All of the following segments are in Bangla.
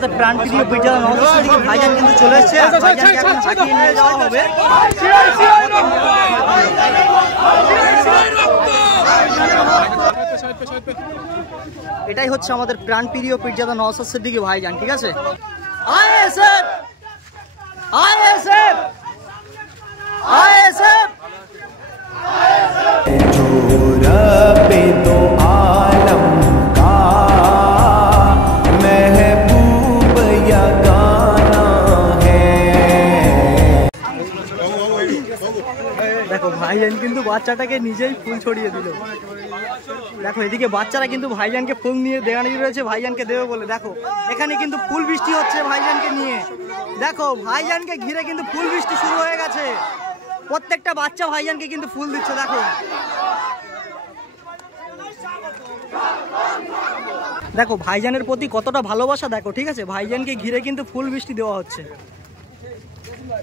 আমাদের প্রাণপ্রিয় পিজ্জা নওশাদ থেকে ভাইজান কিন্তু চলে এসেছে। ভাইজানকে এখন ঝাঁকিয়ে নিয়ে যাওয়া হবে। এটাই হচ্ছে আমাদের প্রাণপ্রিয় পিজ্জা নওশাদ সিদ্দিকী ভাইজান, ঠিক আছে। আইএসএফ আইএসএফ আইএসএফ দেখো ভাইজান কিন্তু বাচ্চাটাকে নিজেই ফুল ছড়িয়ে দিল। দেখো এদিকে বাচ্চারা কিন্তু ভাইজানকে ফুল নিয়ে দাঁড়িয়ে রয়েছে ভাইজানকে দেবে বলে। দেখো এখানে কিন্তু ফুল বৃষ্টি হচ্ছে ভাইজানকে নিয়ে। দেখো ভাইজানকে ঘিরে কিন্তু ফুল বৃষ্টি শুরু হয়ে গেছে। প্রত্যেকটা বাচ্চা ভাইজানকে কিন্তু ফুল দিচ্ছে। দেখো দেখো ভাইজানের প্রতি কতটা ভালোবাসা দেখো, ঠিক আছে। ভাইজানকে ঘিরে কিন্তু ফুল বৃষ্টি দেওয়া হচ্ছে।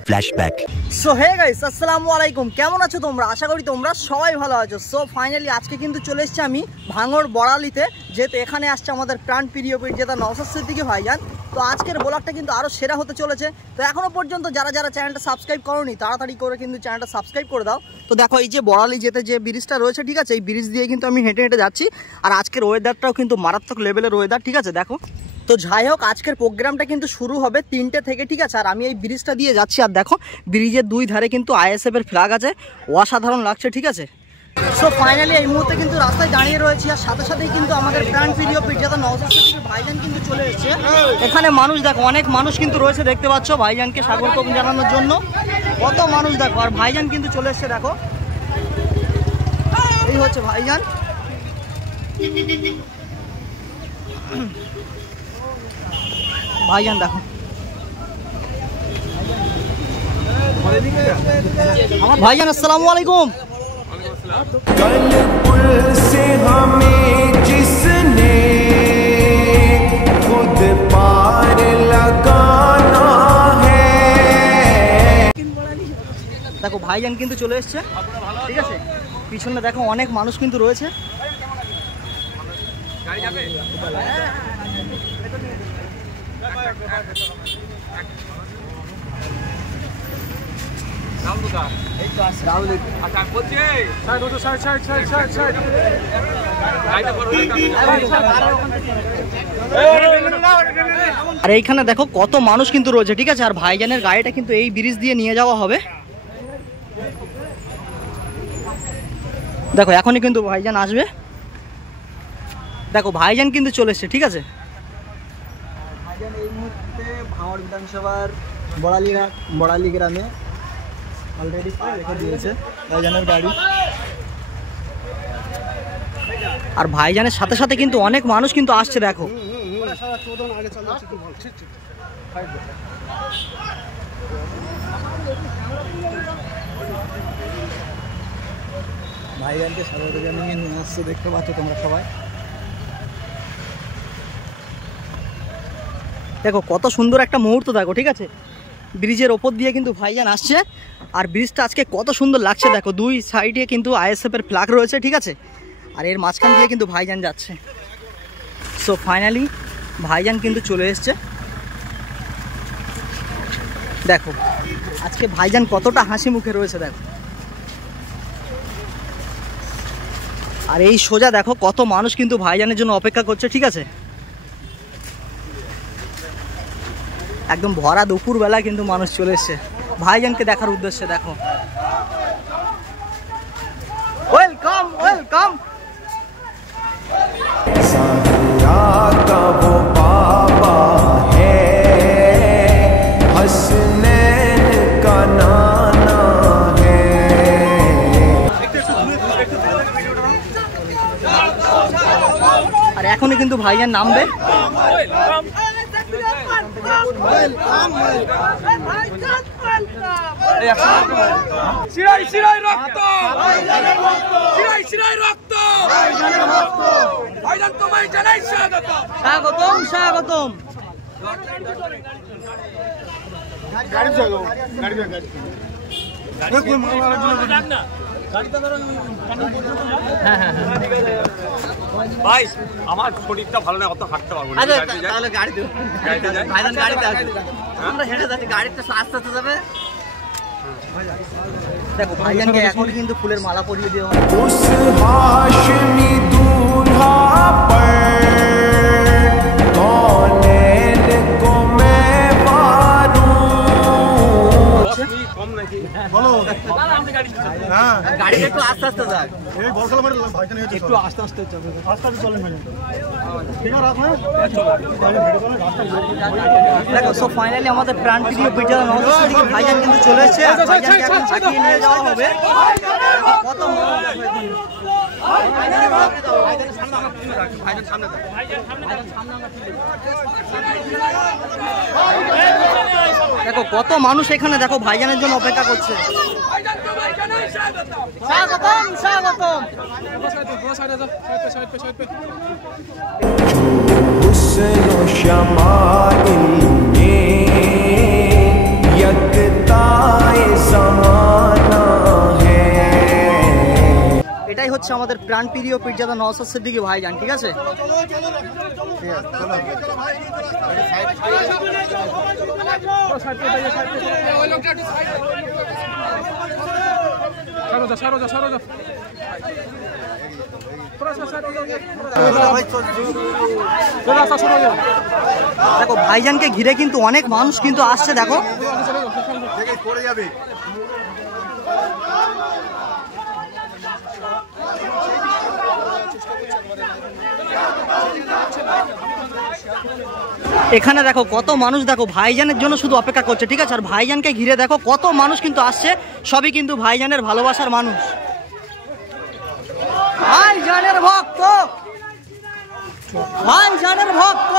ফ্ল্যাশব্যাক। সো হে গাইস, আসসালামু আলাইকুম। কেমন আছো তোমরা? আশা করি তোমরা সবাই ভালো আছো। সো ফাইনালি আজকে কিন্তু চলে এসেছি আমি ভাঙড় বড়ালিতে, যেহেতু এখানে আসছে আমাদের প্রাণপ্রিয় পিজ্জা নওশাদ সিদ্দিকী ভাইজান। তো আজকের ব্লগটা কিন্তু আরও সেরা হতে চলেছে। তো এখনও পর্যন্ত যারা যারা চ্যানেলটা সাবস্ক্রাইব করোনি তাড়াতাড়ি করে কিন্তু চ্যানেলটা সাবস্ক্রাইব করে দাও। তো দেখো এই যে বড়ালি যেতে যে ব্রিজটা রয়েছে, ঠিক আছে, এই ব্রিজ দিয়ে কিন্তু আমি হেঁটে হেঁটে যাচ্ছি। আর আজকের ওয়েদারটাও কিন্তু মারাত্মক লেভেলের ওয়েদার, ঠিক আছে। দেখো তো যাই হোক, আজকের প্রোগ্রামটা কিন্তু শুরু হবে 3টে থেকে, ঠিক আছে। আর আমি এই ব্রিজটা দিয়ে যাচ্ছি। আর দেখো ব্রিজের দুই ধারে কিন্তু আইএসএফ এর ফ্ল্যাগ আছে, অসাধারণ লাগছে, ঠিক আছে। সো ফাইনালি এই মুহূর্তে কিন্তু রাস্তায় দাঁড়িয়ে রয়েছি। আর সাথে সাথেই কিন্তু আমাদের প্রাণপ্রিয় পিজ্জা নওশাদ সিদ্দিকী ভাইজান কিন্তু চলে এসেছে। এখানে মানুষ দেখো, অনেক মানুষ কিন্তু রয়েছে, দেখতে পাচ্ছ, ভাইজানকে স্বাগত জানানোর জন্য কত মানুষ দেখো। আর ভাইজান কিন্তু চলে এসেছে। দেখো এই হচ্ছে ভাইজান। ভাইজান দেখো, ভাইজান আসসালামু আলাইকুম। দেখো ভাইজান কিন্তু চলে এসছে, ঠিক আছে। পিছনে দেখো অনেক মানুষ কিন্তু রয়েছে। আর এইখানে দেখো কত মানুষ কিন্তু রয়েছে, ঠিক আছে। আর ভাইজানের গাড়িটা কিন্তু এই ব্রিজ দিয়ে নিয়ে যাওয়া হবে। দেখো এখনই কিন্তু ভাইজান আসবে। দেখো ভাইজান কিন্তু চলে এসছে, ঠিক আছে। ভাইজান এই মুহূর্তে ভাঙড় বিধানসভার বড়ালি গ্রামে অলরেডি রেখে দিয়েছে ভাইজানের গাড়ি। আর ভাইজানের সাথে সাথে কিন্তু অনেক মানুষ কিন্তু আসছে। দেখো ভাইজানকে স্বাগত জানিয়ে নিয়ে আসছে, দেখতে পাচ্ছ তোমরা সবাই। দেখো কত সুন্দর একটা মুহূর্ত দেখো, ঠিক আছে। ব্রিজের ওপর দিয়ে কিন্তু ভাইজান আসছে। আর ব্রিজটা আজকে কত সুন্দর লাগছে দেখো, দুই সাইডে কিন্তু আইএসএফ এর ফ্ল্যাগ রয়েছে, ঠিক আছে। আর এর মাঝখান দিয়ে কিন্তু ভাইজান যাচ্ছে। সো ফাইনালি ভাইজান কিন্তু চলে এসছে। দেখো আজকে ভাইজান কতটা হাসি মুখে রয়েছে দেখো। আর এই সোজা দেখো কত মানুষ কিন্তু ভাইজানের জন্য অপেক্ষা করছে, ঠিক আছে। একদম ভরা দুপুর বেলা কিন্তু মানুষ চলে এসছে ভাইজানকে দেখার উদ্দেশ্যে। দেখো ওয়েলকাম ওয়েলকাম। আর এখনই কিন্তু ভাইজান নামবে। স্বাগতম স্বাগতম। হ্যাঁ হ্যাঁ ভাই আমার শরীরটা ভালো না, অত হাঁটতে পারবো না। তাহলে গাড়িতে ভাইজান গাড়িতে আসবে, আমরা হেঁটে যাচ্ছি, গাড়িতে আস্তে আস্তে যাবে। দেখো ভাইজানকে এখন কিন্তু ফুলের মালা পরিয়ে দেওয়া গাড়ি একটু আস্তে আস্তে যাক, একটু আস্তে আস্তে চলেন। দেখো সো ফাইনালি আমাদের প্রাণ প্রিয় পিঠা ভাইজান কিন্তু চলে এসেছে, ভাইজানকে এখন ঝাঁকিয়ে নিয়ে যাওয়া হবে। কত দেখো কত মানুষ এখানে দেখো ভাইজানের জন্য অপেক্ষা করছে। স্বাগতম স্বাগতম। এটাই হচ্ছে আমাদের প্রাণ প্রিয় পীরজাদা নওশাদ সিদ্দিকী ভাইজান, ঠিক আছে? দেখো ভাইজানকে ঘিরে কিন্তু অনেক মানুষ কিন্তু আসছে, দেখো এখানে দেখো কত মানুষ দেখো ভাইজানের জন্য শুধু অপেক্ষা করছে, ঠিক আছে? আর ভাইজানকে ঘিরে দেখো কত মানুষ কিন্তু আসছে, সবই কিন্তু ভাইজানের ভালোবাসার মানুষ, ভাইজানের ভক্ত, ভাইজানের ভক্ত।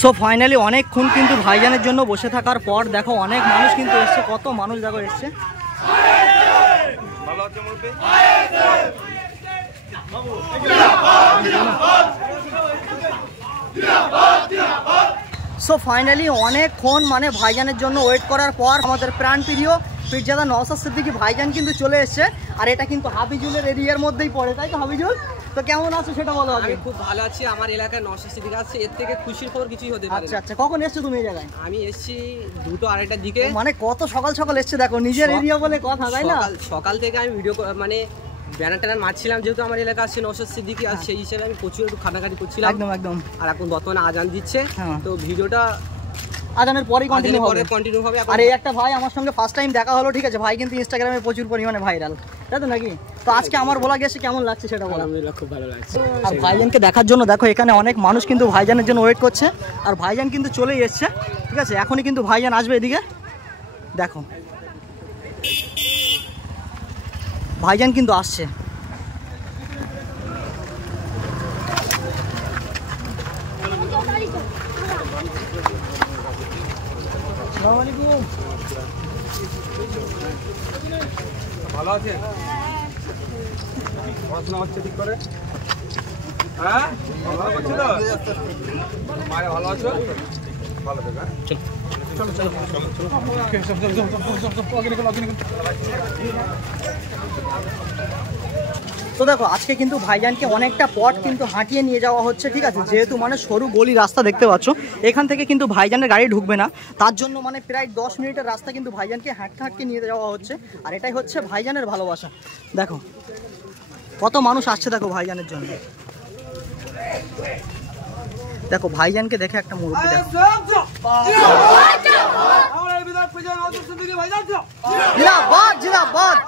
সো ফাইনালি অনেকক্ষণ কিন্তু ভাইজানের জন্য বসে থাকার পর দেখো অনেক মানুষ কিন্তু এসছে, কত মানুষ দেখো এসছে। সো ফাইনালি অনেকক্ষণ মানে ভাইজানের জন্য ওয়েট করার পর আমাদের প্রাণ প্রিয় পীরজাদা নওশাদ সিদ্দিকী ভাইজান কিন্তু চলে এসছে। আর এটা কিন্তু হাফিজুলের এরিয়ার মধ্যেই পড়ে, তাই তো হাফিজুল? তো কেমন আছো সেটা বলো আগে। আমি খুব ভালো আছি, আমার এলাকায় নওশাদ সিদ্দিকী আছে, এর থেকে খুশির খবর কিছুই হতে পারে না। আচ্ছা আচ্ছা, কখন এসছো তুমি এই জায়গায়? আমি এসেছি 2-2:30টার দিকে। মানে কত সকাল সকাল এসছে, দেখো নিজের এরিয়া বলে কথা, তাই না? সকাল থেকে আমি ভিডিও মানে ব্যানার ট্যানার মারছিলাম, যেহেতু আমার এলাকা আছে নওশাদ সিদ্দিকী, আর সেই হিসেবে আমি প্রচুর একটু খাটাখাটি করছিলাম। একদম একদম। আর এখন বর্তমানে আজান দিচ্ছে, তো ভিডিওটা আজানের পরেই কন্টিনিউ হবে। আর এই একটা ভাই আমার সঙ্গে ফার্স্ট টাইম দেখা হলো, ঠিক আছে? ভাই কিন্তু ইনস্টাগ্রামে প্রচুর পরিমাণে ভাইরাল, তাই তো নাকি? তো আজকে আমার বলা গেছে কেমন লাগছে সেটা বলো। আলহামদুলিল্লাহ খুব ভালো লাগছে। আর ভাইজানকে দেখার জন্য দেখো এখানে অনেক মানুষ কিন্তু ভাইজানের জন্য ওয়েট করছে, আর ভাইজান কিন্তু চলেই এসছে, ঠিক আছে? এখনই কিন্তু ভাইজান আসবে এদিকে, দেখো ভাইজান কিন্তু আসছে। ভালো আছে? পড়াশোনা হচ্ছে ঠিক করে? হ্যাঁ ভালো করছে তো? মায়ের ভালো আছো? ভালো থেকে চলো চলো তো দেখো আজকে কিন্তু ভাইজানকে অনেকটা পথ কিন্তু হাঁটিয়ে নিয়ে যাওয়া হচ্ছে, ঠিক আছে? যেহেতু মানে সরু গলি রাস্তা দেখতে পাচ্ছ, এখান থেকে কিন্তু ভাইজানের গাড়ি ঢুকবে না, তার জন্য মানে প্রায় 10 মিনিটের রাস্তা কিন্তু ভাইজানকে হাঁটতে হাঁটতে নিয়ে যাওয়া হচ্ছে। আর এটাই হচ্ছে ভাইজানের ভালোবাসা। দেখো কত মানুষ আসছে দেখো ভাইজানের জন্য। দেখো ভাইজানকে দেখে একটা মুরব্বি দেখো। জিন্দাবাদ জিন্দাবাদ।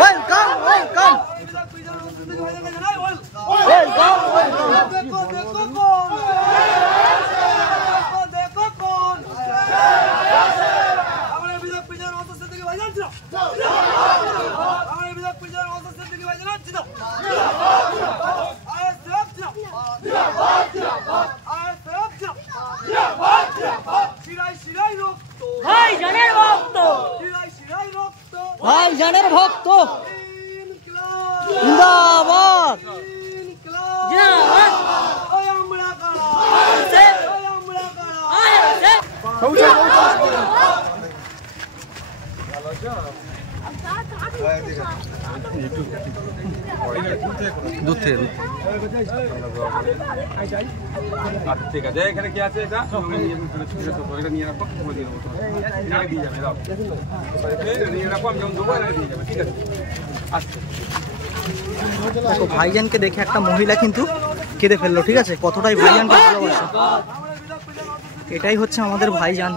Welcome welcome welcome welcome. ভাইজানের ভক্ত জিন্দাবাদ দুধ থেকে আচ্ছা ঠিক আছে এখানে কি আছে এটা নিয়ে রাখো নিয়ে রাখো আমি যখন দেবো দিয়ে যাবে ঠিক আছে আচ্ছা দেখো ভাইজানকে দেখে একটা মহিলা কিন্তু কেঁদে ফেললো ঠিক আছে কতটাই ভাইজানকে ভালোবাসে এটাই হচ্ছে আমাদের ভাইজান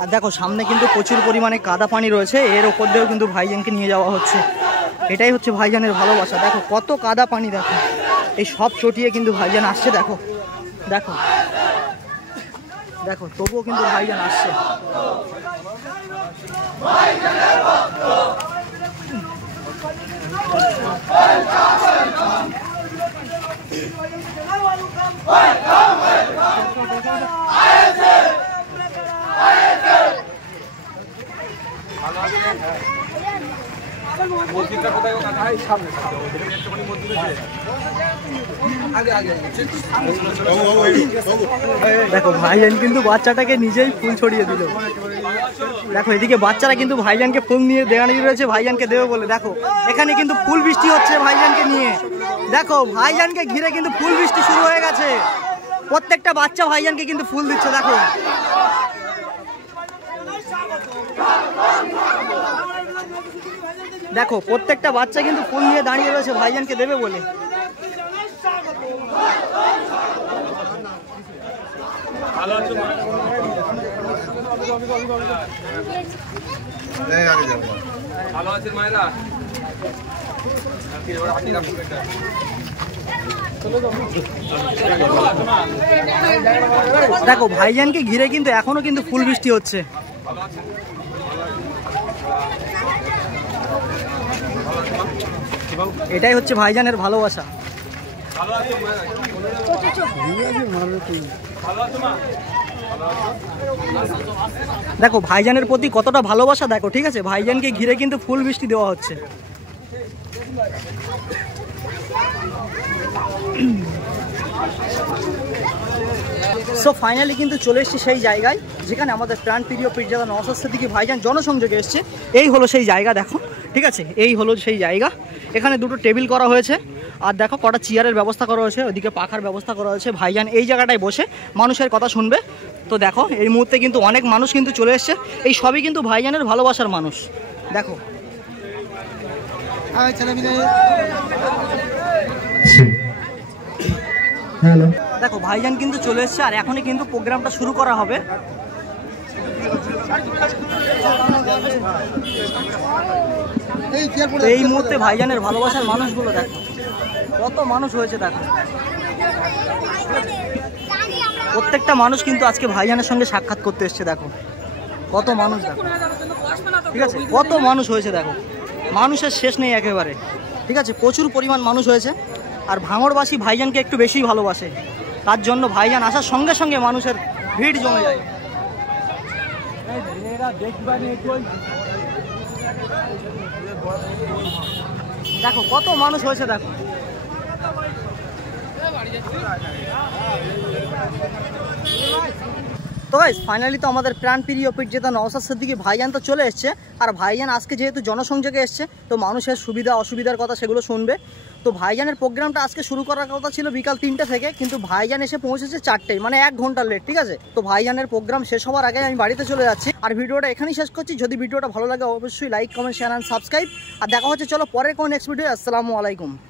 আর দেখো সামনে কিন্তু প্রচুর পরিমাণে কাদা পানি রয়েছে এর ওপর দিয়েও কিন্তু ভাইজানকে নিয়ে যাওয়া হচ্ছে এটাই হচ্ছে ভাইজানের ভালোবাসা দেখো কত কাদা পানি দেখো এই সব চটিয়ে কিন্তু ভাইজান আসছে দেখো দেখো দেখো তবুও কিন্তু ভাইজান আসছে মসজিদটা কোথায় সামনে দেখো ভাইজান কিন্তু বাচ্চাটাকে নিজেই ফুল ছড়িয়ে দিল দেখো এদিকে বাচ্চারা কিন্তু ভাইজানকে ফুল নিয়ে দাঁড়িয়ে রয়েছে ভাইজানকে দেবে বলে দেখো এখানে কিন্তু ফুল বৃষ্টি হচ্ছে ভাইজানকে নিয়ে দেখো ভাইজানকে ঘিরে কিন্তু ফুল বৃষ্টি শুরু হয়ে গেছে প্রত্যেকটা বাচ্চা ভাইজানকে কিন্তু ফুল দিচ্ছে দেখো দেখো প্রত্যেকটা বাচ্চা কিন্তু ফুল নিয়ে দাঁড়িয়ে রয়েছে ভাইজানকে দেবে বলে ভালো আছেন মায়েরা দেখো ভাইজানকে ঘিরে কিন্তু এখনো কিন্তু ফুল বৃষ্টি হচ্ছে এটাই হচ্ছে ভাইজানের ভালোবাসা দেখো ভাইজানের প্রতি কতটা ভালোবাসা দেখো ঠিক আছে ভাইজানকে ঘিরে কিন্তু ফুল বৃষ্টি দেওয়া হচ্ছে সো ফাইনালি কিন্তু চলে এসেছি সেই জায়গায় যেখানে আমাদের প্রাণপ্রিয় পীরজাদা নওশাদ সিদ্দিকী ভাইজান জনসংযোগে এসছে এই হলো সেই জায়গা দেখো ঠিক আছে এই হলো সেই জায়গা এখানে দুটো টেবিল করা হয়েছে আর দেখো কটা চেয়ারের ব্যবস্থা করা হয়েছে ওইদিকে পাখার ব্যবস্থা করা হয়েছে ভাইজান এই জায়গাটায় বসে মানুষের কথা শুনবে তো দেখো এই মুহূর্তে কিন্তু অনেক মানুষ কিন্তু চলে এসছে এই সবই কিন্তু ভাইজানের ভালোবাসার মানুষ দেখো দেখো ভাইজান কিন্তু চলে এসছে আর এখনই কিন্তু প্রোগ্রামটা শুরু করা হবে এই মুহূর্তে ভাইজানের ভালোবাসার মানুষগুলো দেখো কত মানুষ হয়েছে দেখো প্রত্যেকটা মানুষ কিন্তু আজকে ভাইজানের সঙ্গে সাক্ষাৎ করতে এসছে দেখো কত মানুষ দেখো ঠিক আছে কত মানুষ হয়েছে দেখো মানুষের শেষ নেই একেবারে ঠিক আছে প্রচুর পরিমাণ মানুষ হয়েছে আর ভাঙড়বাসী ভাইজানকে একটু বেশিই ভালোবাসে তার জন্য ভাইজান আসার সঙ্গে সঙ্গে মানুষের ভিড় জমে যায় দেখো কত মানুষ হয়েছে দেখো তো গাইস ফাইনালি তো আমাদের প্রাণপ্রিয় পীরজাদা নওশাদ সিদ্দিকী ভাইজান তো চলে এসছে আর ভাইজান আজকে যেহেতু জনসংযোগে এসছে তো মানুষের সুবিধা অসুবিধার কথা সেগুলো শুনবে তো ভাইজানের প্রোগ্রামটা আজকে শুরু করার কথা ছিল বিকাল 3টে থেকে কিন্তু ভাইজান এসে পৌঁছেছে 4টেয় মানে 1 ঘন্টা লেট ঠিক আছে তো ভাইজানের প্রোগ্রাম শেষ হওয়ার আগে আমি বাড়িতে চলে যাচ্ছি আর ভিডিওটা এখানেই শেষ করছি যদি ভিডিওটা ভালো লাগে অবশ্যই like comment share and subscribe আর দেখা হচ্ছে চলো পরের কোন নেক্সট ভিডিও আসসালামু আলাইকুম